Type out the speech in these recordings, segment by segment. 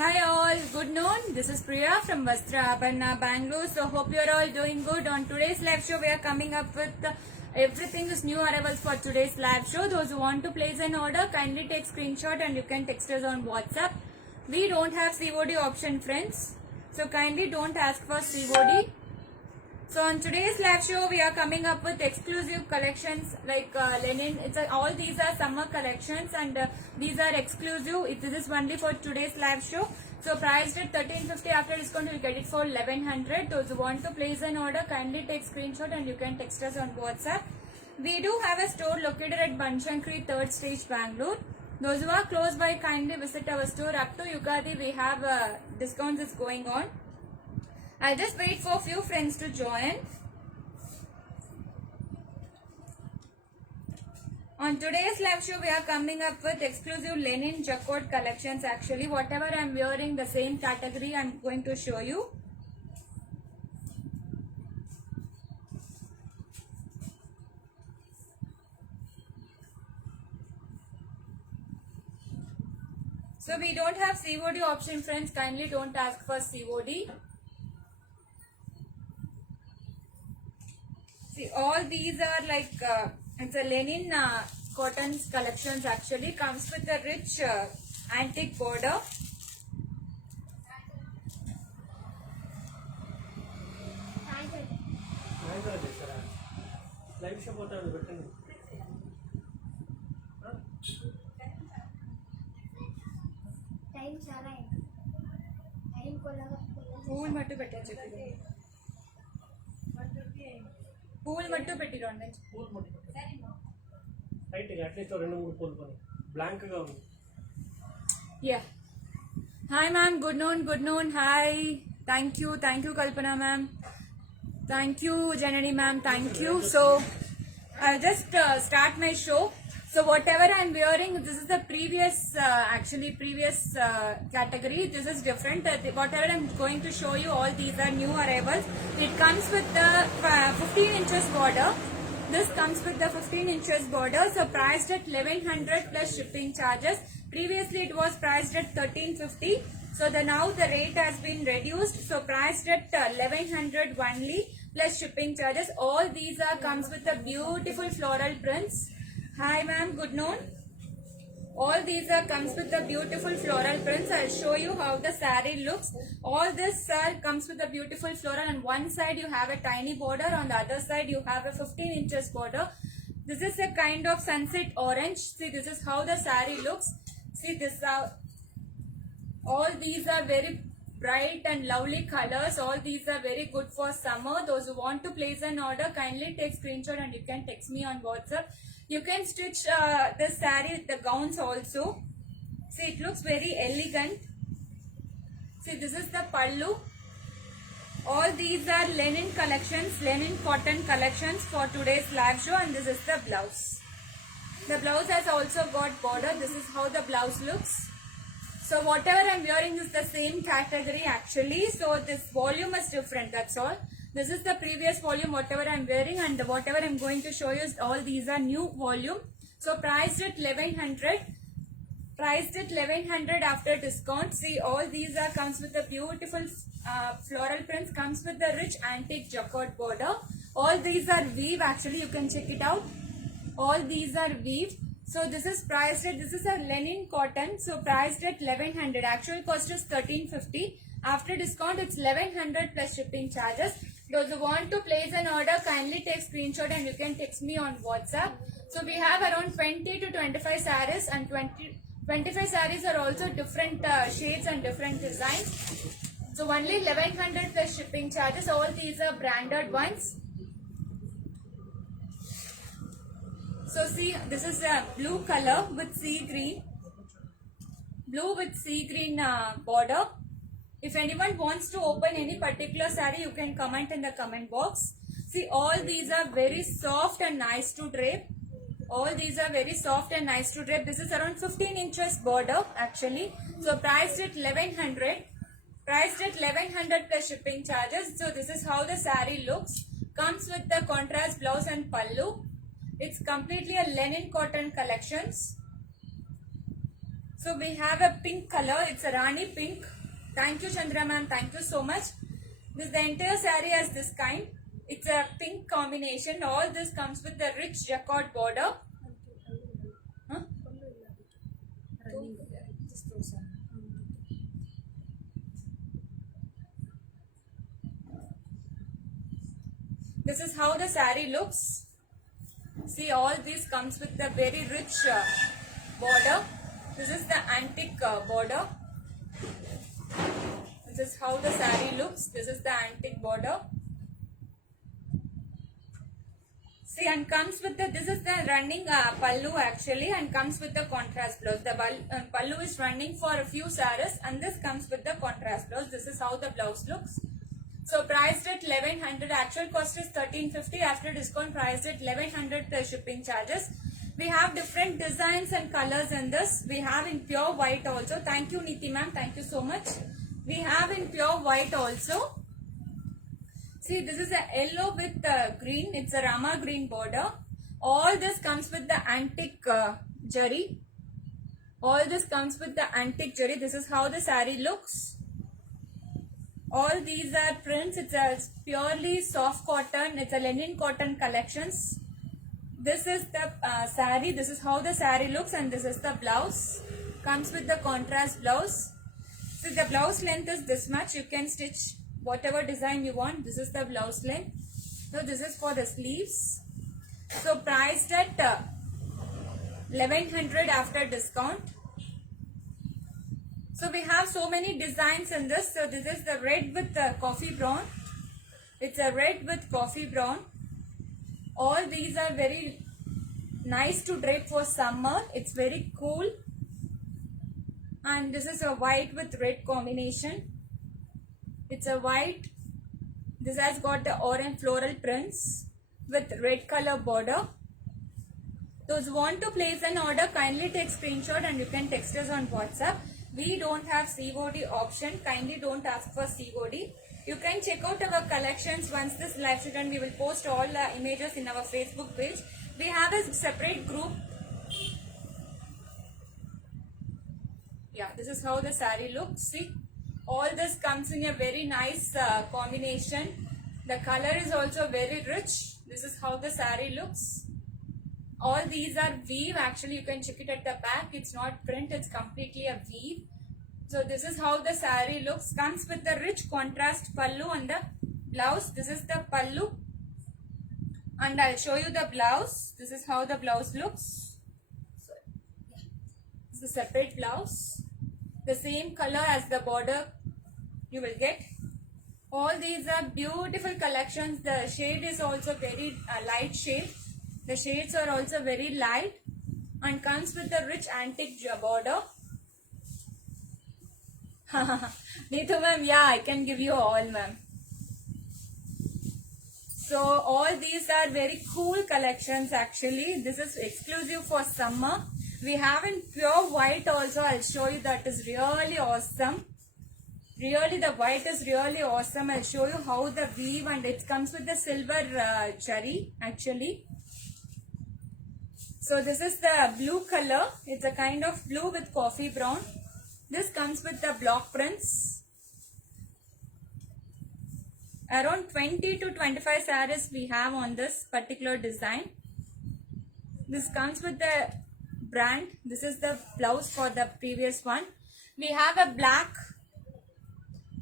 Hi all, good noon. This is Priya from Vastra Abhanna, Bangalore. So hope you are all doing good. On today's live show, we are coming up with everything is new arrivals for today's live show. Those who want to place an order, kindly take screenshot and you can text us on WhatsApp. We don't have COD option, friends. So kindly don't ask for COD. So on today's live show, we are coming up with exclusive collections like linen. All these are summer collections and these are exclusive. This is only for today's live show. So priced at 1350 after discount, you will get it for 1100. Those who want to place an order, kindly take screenshot and you can text us on WhatsApp. We do have a store located at Banshankari, 3rd stage, Bangalore. Those who are close by, kindly visit our store. Up to Yugadi, we have discounts is going on. I'll just wait for a few friends to join. On today's live show, we are coming up with exclusive linen jacquard collections. Actually, whatever I'm wearing, the same category I'm going to show you. So we don't have COD option, friends. Kindly don't ask for COD. See, all these are like it's a linen cottons collections. Actually, comes with a rich antique border. పూలు మట్టు పెట్టారు చెప్పి పూలు మట్టు పెట్టిరండి yeah. Hi ma'am, good noon. Hi, thank you Kalpana ma'am, thank you Janani ma'am, thank you. So I'll just start my show. So whatever I'm wearing, this is the previous category. This is different. Whatever I'm going to show you, all these are new arrivals. It comes with the 15 inches border. This comes with the 15 inches border. So priced at 1100 plus shipping charges. Previously it was priced at 1350. So now the rate has been reduced. So priced at 1100 only plus shipping charges. All these are comes with the beautiful floral prints. Hi ma'am, good noon. All these are comes with the beautiful floral prints. I'll show you how the saree looks. All this comes with a beautiful floral. On one side you have a tiny border. On the other side you have a 15 inches border. This is a kind of sunset orange. See, this is how the saree looks. See, this all these are very bright and lovely colors. All these are very good for summer. Those who want to place an order, kindly take screenshot and you can text me on WhatsApp. You can stitch this saree with the gowns also. See, it looks very elegant. See, this is the pallu. All these are linen collections, linen cotton collections for today's live show, and this is the blouse. The blouse has also got border. This is how the blouse looks. So whatever I'm wearing is the same category actually. So this volume is different, that's all. This is the previous volume, whatever I'm wearing, and whatever I'm going to show you is all these are new volume. So priced at 1100. Priced at 1100 after discount. See, all these are comes with the beautiful floral prints, comes with the rich antique jacquard border. All these are weave actually, you can check it out. All these are weave. So this is priced at, this is a linen cotton. So priced at 1100. Actual cost is 1350. After discount it's 1100 plus shipping charges. Those who want to place an order, kindly take screenshot and you can text me on WhatsApp. So we have around 20 to 25 sarees, and 25 sarees are also different shades and different designs. So only 1100 plus shipping charges. All these are branded ones. So see, this is a blue color with sea green. Blue with sea green border. If anyone wants to open any particular saree, you can comment in the comment box. See, all these are very soft and nice to drape. All these are very soft and nice to drape. This is around 15 inches border actually. So priced at 1100. Priced at 1100 plus shipping charges. So this is how the saree looks. Comes with the contrast blouse and pallu. It's completely a linen cotton collections. So we have a pink color. It's a Rani pink. Thank you, Chandra ma'am. Thank you so much. The entire saree has this kind. It's a pink combination. All this comes with the rich jacquard border. Huh? This is how the saree looks. See, all this comes with the very rich border. This is the antique border. This is how the saree looks. This is the antique border. See, and comes with the, this is the running pallu actually, and comes with the contrast blouse. The pallu is running for a few sarees, and this comes with the contrast blouse. This is how the blouse looks. So priced at 1100, actual cost is 1350, after discount priced at 1100 plus shipping charges. We have different designs and colors in this. We have in pure white also. Thank you Niti ma'am, thank you so much. We have in pure white also. See, this is a yellow with green. It's a Rama green border. All this comes with the antique jari. All this comes with the antique jari. This is how the saree looks. All these are prints. It's a purely soft cotton. It's a linen cotton collections. This is the saree. This is how the saree looks, and this is the blouse. Comes with the contrast blouse. So the blouse length is this much. You can stitch whatever design you want. This is the blouse length. So this is for the sleeves. So priced at 1100 after discount. So we have so many designs in this. So this is the red with the coffee brown. It's a red with coffee brown. All these are very nice to drape for summer. It's very cool. And this is a white with red combination. It's a white. This has got the orange floral prints with red color border. Those who want to place an order, kindly take screenshot and you can text us on WhatsApp. We don't have COD option. Kindly don't ask for COD. You can check out our collections once this live is done. We will post all the images in our Facebook page. We have a separate group. Yeah, this is how the saree looks. See, all this comes in a very nice combination. The color is also very rich. This is how the saree looks. All these are weave. Actually, you can check it at the back. It's not print. It's completely a weave. So this is how the saree looks. Comes with the rich contrast pallu and the blouse. This is the pallu. And I'll show you the blouse. This is how the blouse looks. So, it's a separate blouse. The same color as the border you will get. All these are beautiful collections. The shade is also very light shade. The shades are also very light and comes with a rich antique border. Neetu ma'am, yeah, I can give you all ma'am. So all these are very cool collections actually. This is exclusive for summer. We have in pure white also. I'll show you, that is really awesome. Really, the white is really awesome. I'll show you how the weave, and it comes with the silver cherry actually. So this is the blue color. It's a kind of blue with coffee brown. This comes with the block prints. Around 20 to 25 sarees we have on this particular design. This comes with the brand. This is the blouse for the previous one. We have a black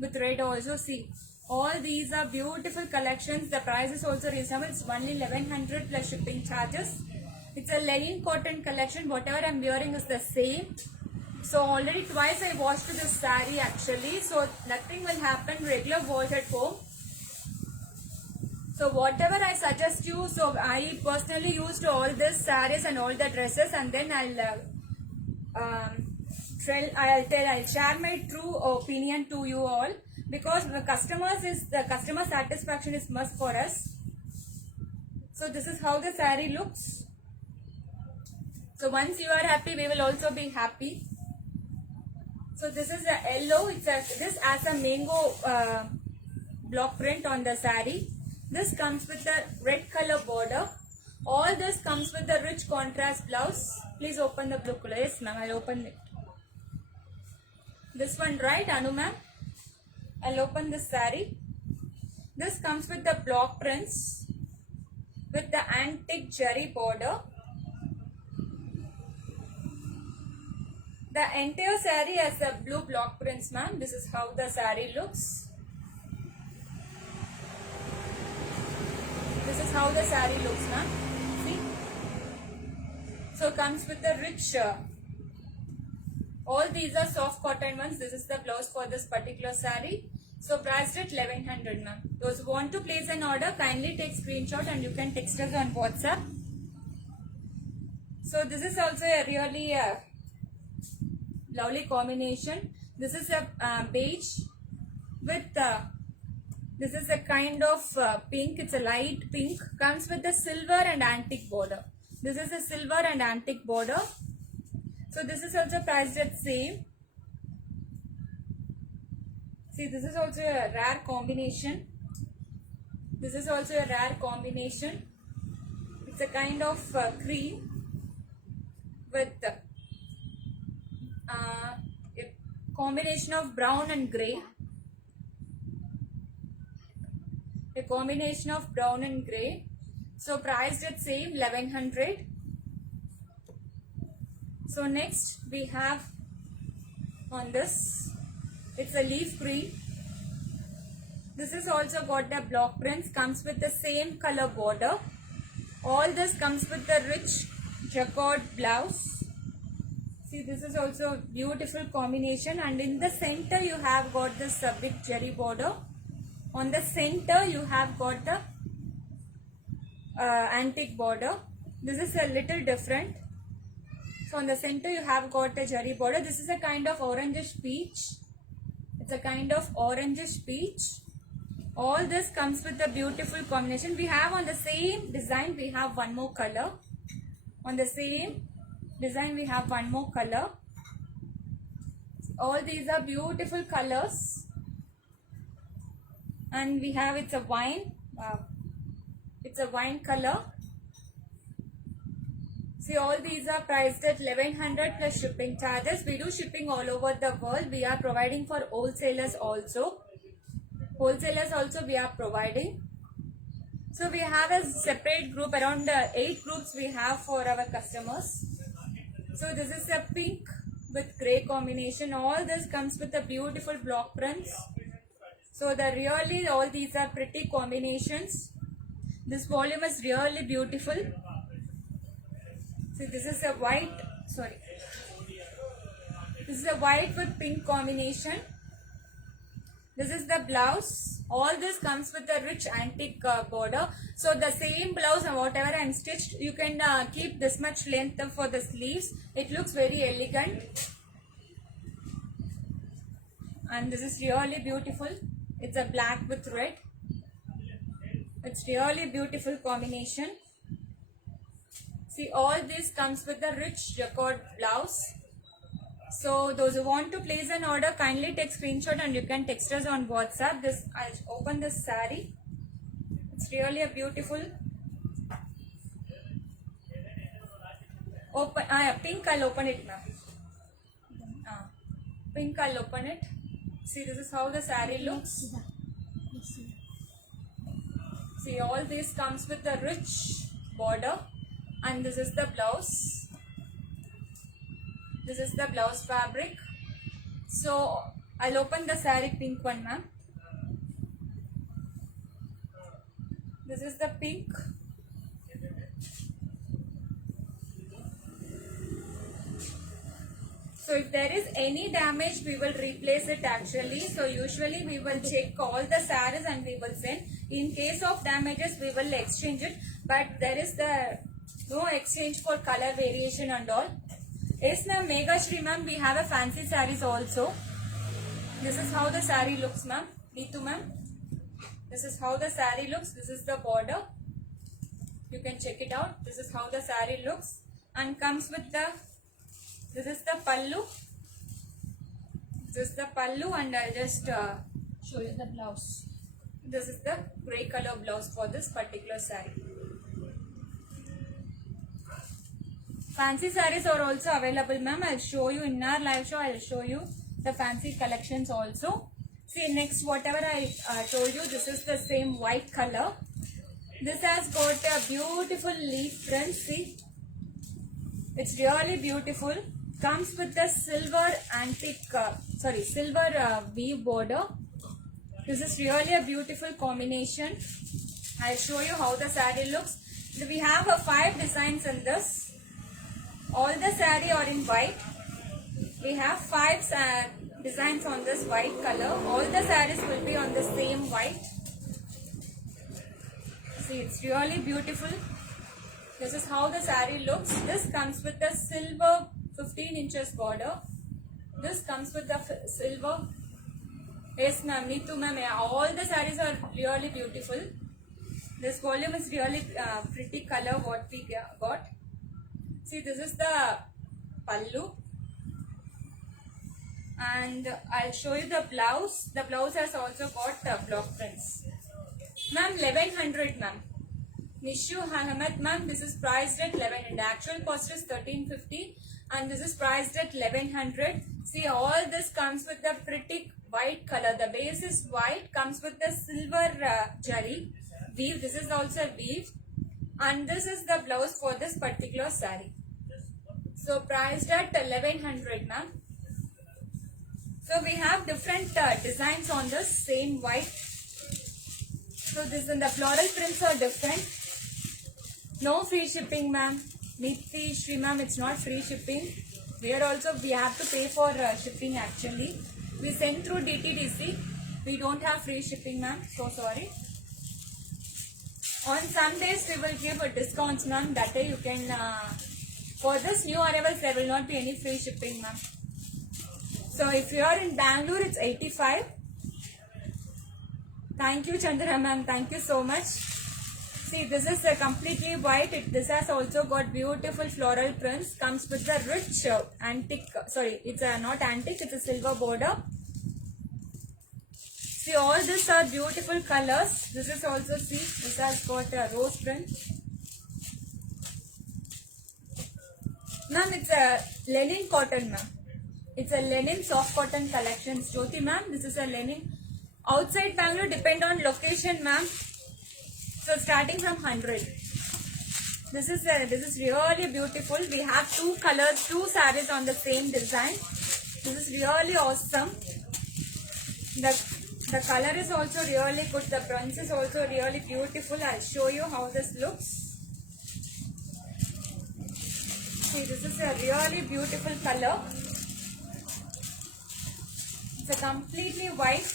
with red also. See, all these are beautiful collections. The price is also reasonable. It's only 1100 plus shipping charges. It's a linen cotton collection. Whatever I'm wearing is the same. So already twice I washed this saree actually. So nothing will happen. Regular wash at home. So whatever I suggest you, so I personally used all these sarees and all the dresses, and then I'll share my true opinion to you all, because the customer satisfaction is must for us. So this is how the saree looks. So once you are happy, we will also be happy. So this is a yellow. This has a mango block print on the saree. This comes with the red color border. All this comes with the rich contrast blouse. Please open the blue color. Yes ma'am, I'll open it. This one, right, Anu ma'am? I'll open this saree. This comes with the block prints with the antique jerry border. The entire saree has the blue block prints, ma'am. This is how the saree looks. This is how the saree looks, ma'am. See? So comes with the rich. All these are soft cotton ones. This is the blouse for this particular saree. So priced at 1100, ma'am. Those who want to place an order, kindly take screenshot and you can text us on WhatsApp. So this is also a really lovely combination. This is a beige with this is a kind of pink. It's a light pink. Comes with the silver and antique border. This is a silver and antique border. So this is also priced at same. See, this is also a rare combination. This is also a rare combination. It's a kind of cream with a combination of brown and grey. A combination of brown and grey. So priced at same 1100. So next we have on this, it's a leaf green. This is also got the block prints, comes with the same color border. All this comes with the rich jacquard blouse. See, this is also a beautiful combination, and in the center you have got this big jerry border. On the center you have got the antique border. This is a little different. So on the center you have got a jerry border. This is a kind of orangish peach. It's a kind of orangish peach. All this comes with a beautiful combination. We have on the same design, we have one more color. On the same design, we have one more color. All these are beautiful colors. And we have, it's a wine. Wow. It's a wine color. See, all these are priced at 1100 plus shipping charges. We do shipping all over the world. We are providing for wholesalers also. Wholesalers also we are providing. So we have a separate group, around 8 groups we have for our customers. So this is a pink with grey combination. All this comes with a beautiful block prints. So the really all these are pretty combinations. This volume is really beautiful. See, this is a white, this is a white with pink combination. This is the blouse. All this comes with a rich antique border. So the same blouse and whatever I am stitched, you can keep this much length for the sleeves. It looks very elegant. And this is really beautiful. It's a black with red. It's really beautiful combination. See, all this comes with a rich jacquard blouse. So those who want to place an order, kindly take screenshot and you can text us on WhatsApp. This, I'll open this saree. It's really a beautiful. Open pink. I'll open it now. Pink. I'll open it. See, this is how the saree looks. See, all this comes with a rich border, and this is the blouse. This is the blouse fabric. So I'll open the saree pink one, ma'am. This is the pink. So if there is any damage, we will replace it actually. So usually we will check all the sarees and we will send. In case of damages, we will exchange it. But there is no exchange for color variation and all. Yes, ma'am. Mega Shri, ma'am. We have a fancy sarees also. This is how the saree looks, ma'am. Neetu, ma'am. This is how the saree looks. This is the border. You can check it out. This is how the saree looks. And comes with the, this is the pallu. This is the pallu, and I'll just show you the blouse. This is the grey color blouse for this particular saree. Fancy sarees are also available, ma'am. I'll show you in our live show. I'll show you the fancy collections also. See, next whatever I told you, this is the same white color. This has got a beautiful leaf print. See, it's really beautiful. Comes with the silver antique, silver weave border. This is really a beautiful combination. I'll show you how the saree looks. We have 5 designs in this. All the saree are in white. We have 5 designs on this white color. All the sarees will be on the same white. See, it's really beautiful. This is how the saree looks. This comes with the silver 15 inches border. This comes with the silver. Yes ma'am, Neetu ma'am, all the sarees are really beautiful. This volume is really pretty color what we got. See, this is the pallu. And I'll show you the blouse. The blouse has also got block prints. Ma'am, 1100 ma'am. Nishu Ahmed ma'am, this is priced at 1100. Actual cost is 1350 and this is priced at 1100. See, all this comes with the pretty white color. The base is white, comes with the silver jari weave. This is also a weave, and this is the blouse for this particular saree. So priced at 1100 ma'am. So we have different designs on the same white. So this and the floral prints are different. No free shipping ma'am. Niti Shri ma'am, it's not free shipping. Here also we have to pay for shipping actually. We send through DTDC. We don't have free shipping ma'am. So sorry. On some days we will give a discounts ma'am. That day you can, for this new arrivals there will not be any free shipping ma'am. So if you are in Bangalore, it's 85. Thank you Chandra ma'am. Thank you so much. See, this is completely white. This has also got beautiful floral prints. Comes with the rich antique. Sorry, it's not antique. It's a silver border. See, all these are beautiful colors. This is also, see, this has got a rose print. Ma'am, it's a linen cotton ma'am. It's a linen soft cotton collection. Jyoti ma'am, this is a linen. Outside Bangalore, depend on location ma'am. So starting from 100. This is really beautiful. We have 2 colors, 2 sarees on the same design. This is really awesome. The color is also really good. The prints is also really beautiful. I'll show you how this looks. See, this is a really beautiful color. It's a completely white.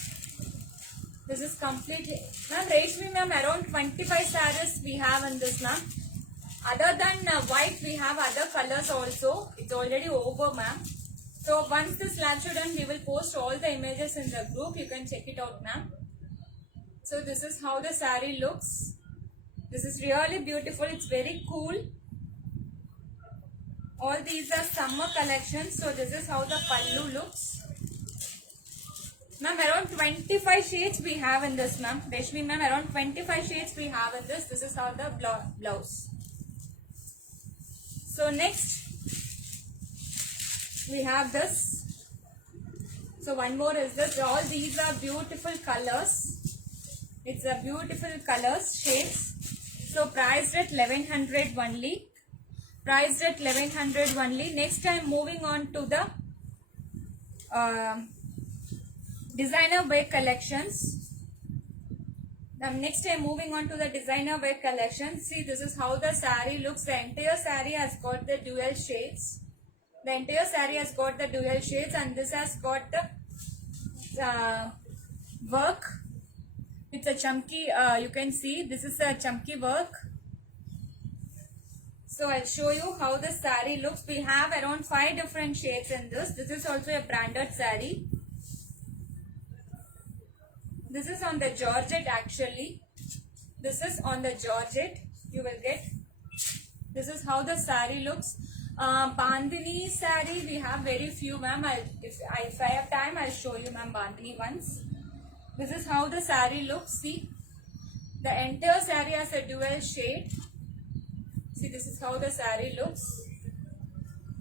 This is completely, ma'am, Reshmi ma'am, around 25 sarees we have in this ma'am. Other than white, we have other colors also. It's already over ma'am. So once this live show done, we will post all the images in the group. You can check it out ma'am. So this is how the saree looks. This is really beautiful. It's very cool. All these are summer collections. So this is how the pallu looks. Ma'am, around 25 shades we have in this ma'am. Reshmi ma'am, around 25 shades we have in this. This is how the blouse. So next, we have this. So one more is this. All these are beautiful colors. It's a beautiful colors, shades. So priced at 1100 only. Priced at 1100 only. Next I'm moving on to the designer wear collections. Next I'm moving on to the designer wear collection. See, this is how the saree looks. The entire saree has got the dual shades. The entire saree has got the dual shades, and this has got the work. It's a chunky, you can see this is a chunky work. So I'll show you how the saree looks. We have around 5 different shades in this. This is also a branded saree. This is on the georgette actually. This is on the georgette. You will get. This is how the saree looks. Bandhani saree we have very few ma'am. If I have time I'll show you ma'am Bandhani ones. This is how the saree looks. See, the entire saree has a dual shade. See, this is how the saree looks.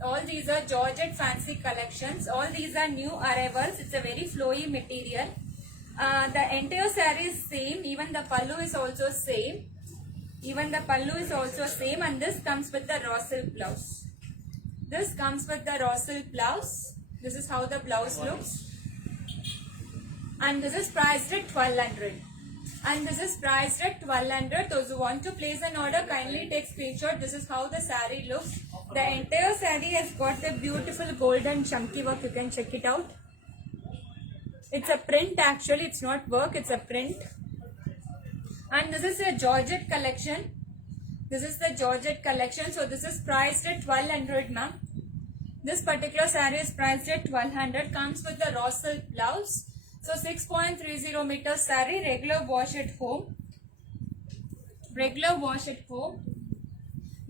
All these are Georgette fancy collections. All these are new arrivals. It's a very flowy material. The entire saree is same. Even the pallu is also same. And this comes with the raw silk blouse. This comes with the raw silk blouse. This is how the blouse looks. And this is priced at 1200. Those who want to place an order, kindly take screenshot. This is how the saree looks. The entire saree has got the beautiful golden chunky work. You can check it out. It's a print actually. It's not work. It's a print. And this is a Georgette collection. So this is priced at 1200, ma'am. This particular saree is priced at 1200. Comes with the raw silk blouse. So 6.30 meters saree, regular wash at home.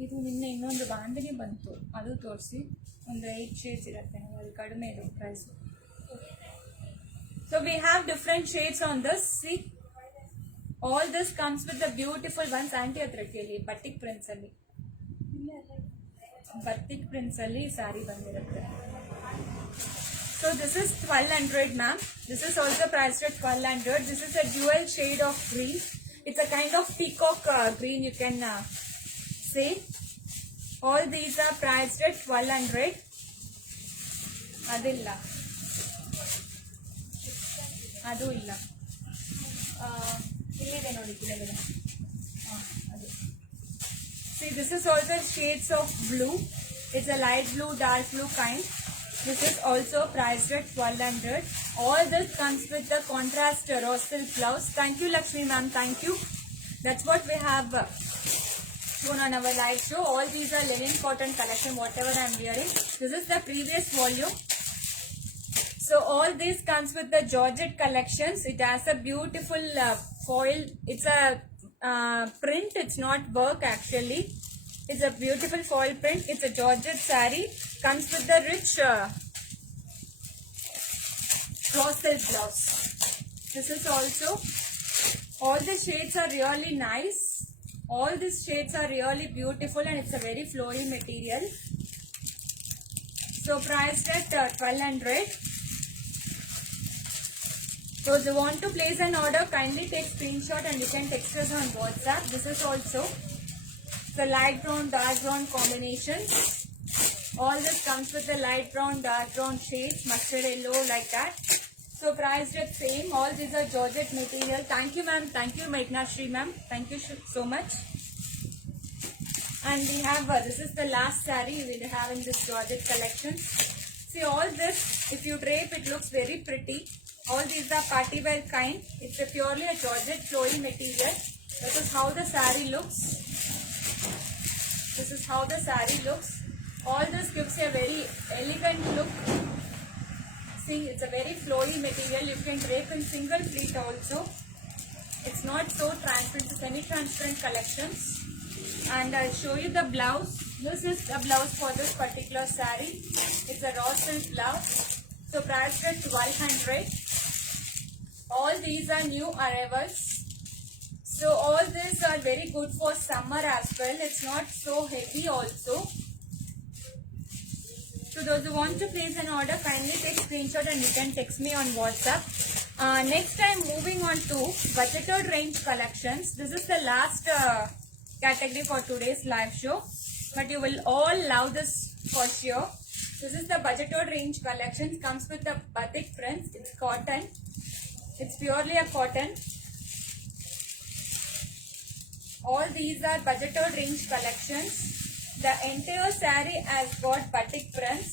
ಇದು ನಿನ್ನೆ ಇನ್ನೊಂದು ಬಾಂಧನಿ ಬಂತು, ಅದು ತೋರಿಸಿ. ಒಂದು 8 shades ಇರುತ್ತೆ, ಅಲ್ಲಿ ಕಡಿಮೆ ಇದೆ price. So we have different shades on this. See, all this comes with the beautiful ones. Aunty hatra ಕೇಳಿ, batik prints ಅಲ್ಲಿ saree ಬಂದಿರುತ್ತೆ. So this is 1200, ma'am. This is also priced at 1200. This is a dual shade of green. It's a kind of peacock green, you can say. All these are priced at 1200. Adilla. Adu illa. See, this is also shades of blue. It's a light blue, dark blue kind. This is also priced at 1200. All this comes with the contrast raw silk blouse. Thank you, Lakshmi ma'am. Thank you. That's what we have shown on our live show. All these are linen cotton collection, whatever I am wearing. This is the previous volume. So all this comes with the Georgette collections. It has a beautiful foil. It's a print. It's not work actually. It's a beautiful foil print. It's a Georgette saree. Comes with the rich raw silk blouse. This is also, all the shades are really nice. All these shades are really beautiful and it's a very flowy material. So priced at 1200. So if you want to place an order, kindly take screenshot and you can text us on WhatsApp. This is also the light brown, dark brown combinations. All this comes with the light brown, dark brown shades, mustard yellow, like that. So priced at same. All these are Georgette material. Thank you, ma'am. Thank you, Meghna Shri, ma'am. Thank you so much. And we have, this is the last saree we have in this Georgette collection. See, all this, if you drape, it looks very pretty. All these are party wear kind. It's a purely a Georgette flowy material. This is how the saree looks. All this gives a very elegant look. See, it's a very flowy material. You can drape in single pleat also. It's not so transparent, it's semi-transparent collections. And I'll show you the blouse. This is the blouse for this particular saree. It's a raw silk blouse. So priced at 1200. All these are new arrivals. So all these are very good for summer as well. It's not so heavy also. So those who want to place an order, kindly take screenshot and you can text me on WhatsApp. Next time, moving on to budgeted range collections. This is the last category for today's live show, but you will all love this for sure. This is the budgeted range collections. Comes with the batik prints. It's cotton. It's purely a cotton. All these are budgeted range collections. The entire saree has got batik prints.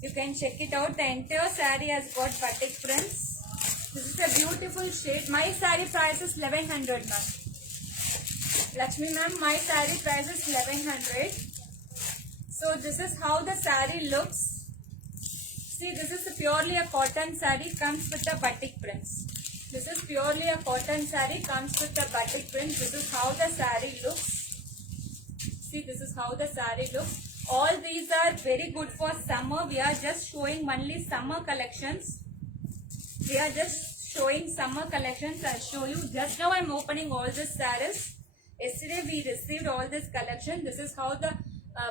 You can check it out. The entire saree has got batik prints. This is a beautiful shade. My saree price is 1100, ma'am. Lakshmi ma'am, my saree price is 1100. So this is how the saree looks. See, this is purely a cotton saree. Comes with the batik prints. This is purely a cotton saree. Comes with the batik prints. This is how the saree looks. See, this is how the saree looks. All these are very good for summer. We are just showing only summer collections. I'll show you. Just now I'm opening all these sarees. Yesterday we received all this collection. This is how the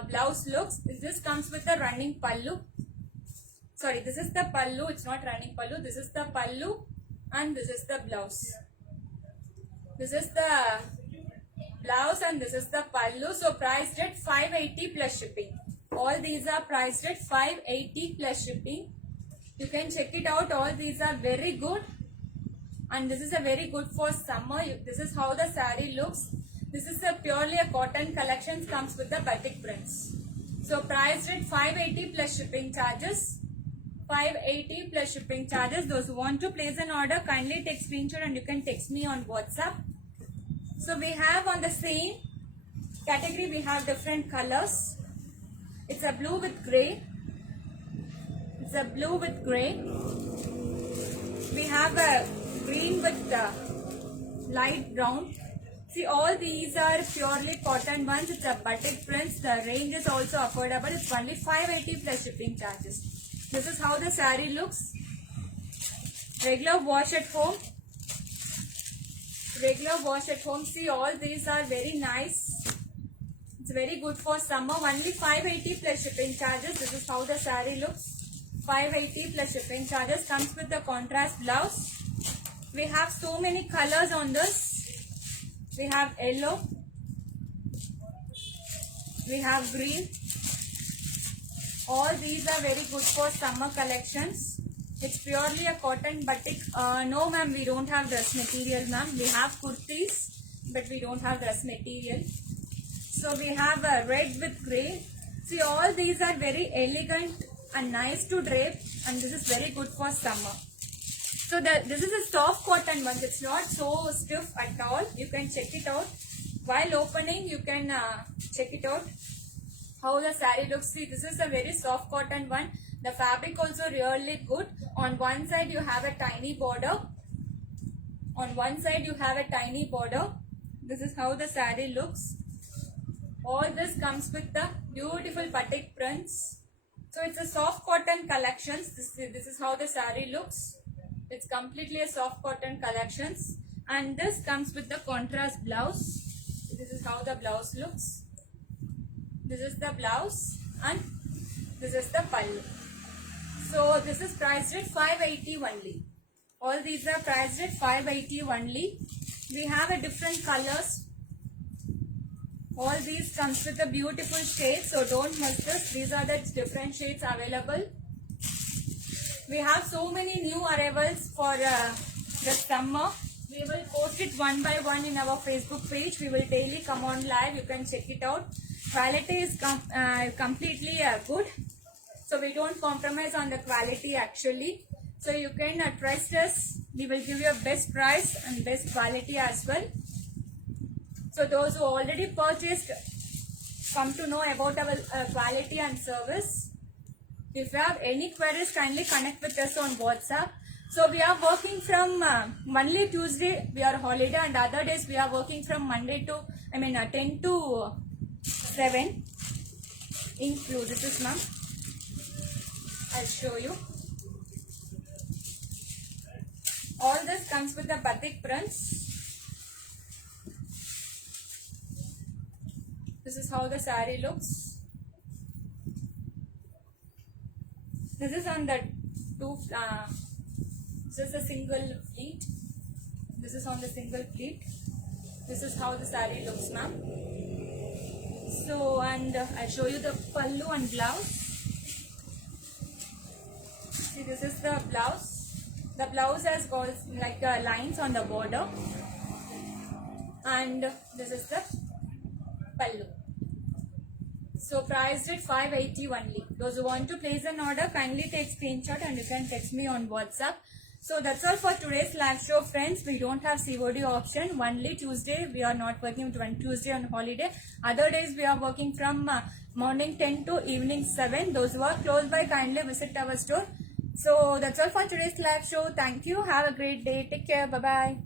blouse looks. This comes with a running pallu. Sorry, this is the pallu. It's not running pallu. This is the pallu, and this is the blouse. This is the blouse and this is the pallu. So priced at 580 plus shipping. All these are priced at 580 plus shipping. You can check it out. All these are very good, and this is a very good for summer. This is how the saree looks. This is a purely a cotton collection, comes with the batik prints. So priced at 580 plus shipping charges. 580 plus shipping charges. Those who want to place an order, kindly take screenshot and you can text me on WhatsApp. So we have on the same category, we have different colors. It's a blue with grey. It's a blue with grey. We have a green with light brown. See, all these are purely cotton ones. It's a batik prints. The range is also affordable. It's only 580 plus shipping charges. This is how the saree looks. Regular wash at home. Regular wash at home. See, all these are very nice. It's very good for summer. Only 580 plus shipping charges. This is how the saree looks. 580 plus shipping charges. Comes with the contrast blouse. We have so many colors on this. We have yellow. We have green. All these are very good for summer collections. It's purely a cotton batik. No ma'am, we don't have dress material ma'am. We have kurtis, but we don't have dress material. So we have a red with grey. See, all these are very elegant and nice to drape, and this is very good for summer. So this is a soft cotton one. It's not so stiff at all. You can check it out. While opening, you can check it out. How the saree looks. See, this is a very soft cotton one. The fabric also really good. On one side you have a tiny border. On one side you have a tiny border. This is how the saree looks. All this comes with the beautiful batik prints. So it's a soft cotton collections. This is how the saree looks. It's completely a soft cotton collections. And this comes with the contrast blouse. This is how the blouse looks. This is the blouse and this is the pallu. So this is priced at 580 only. All these are priced at 580 only. We have a different colors. All these comes with a beautiful shades, so don't miss this. These are the different shades available. We have so many new arrivals for the summer. We will post it one by one in our Facebook page. We will daily come on live. You can check it out. Quality is completely good. So we don't compromise on the quality actually. So you can trust us. We will give you a best price and best quality as well. So those who already purchased, come to know about our quality and service. If you have any queries, kindly connect with us on WhatsApp. So we are working from only Tuesday, we are holiday, and other days we are working from Monday to, 10 to 7. Include this is ma'am. I'll show you. All this comes with the batik prints. This is how the saree looks. This is on the this is a single pleat. This is on the single pleat. This is how the saree looks, ma'am. So, and I'll show you the pallu and blouse. See, this is the blouse. The blouse has got like lines on the border. And this is the pallu. So priced at 580 only. Those who want to place an order, kindly take screenshot and you can text me on WhatsApp. So that's all for today's live show, friends. We don't have COD option. Only Tuesday. We are not working Tuesday on holiday. Other days we are working from morning 10 to evening 7. Those who are close by, kindly visit our store. So that's all for today's live show. Thank you. Have a great day. Take care. Bye-bye.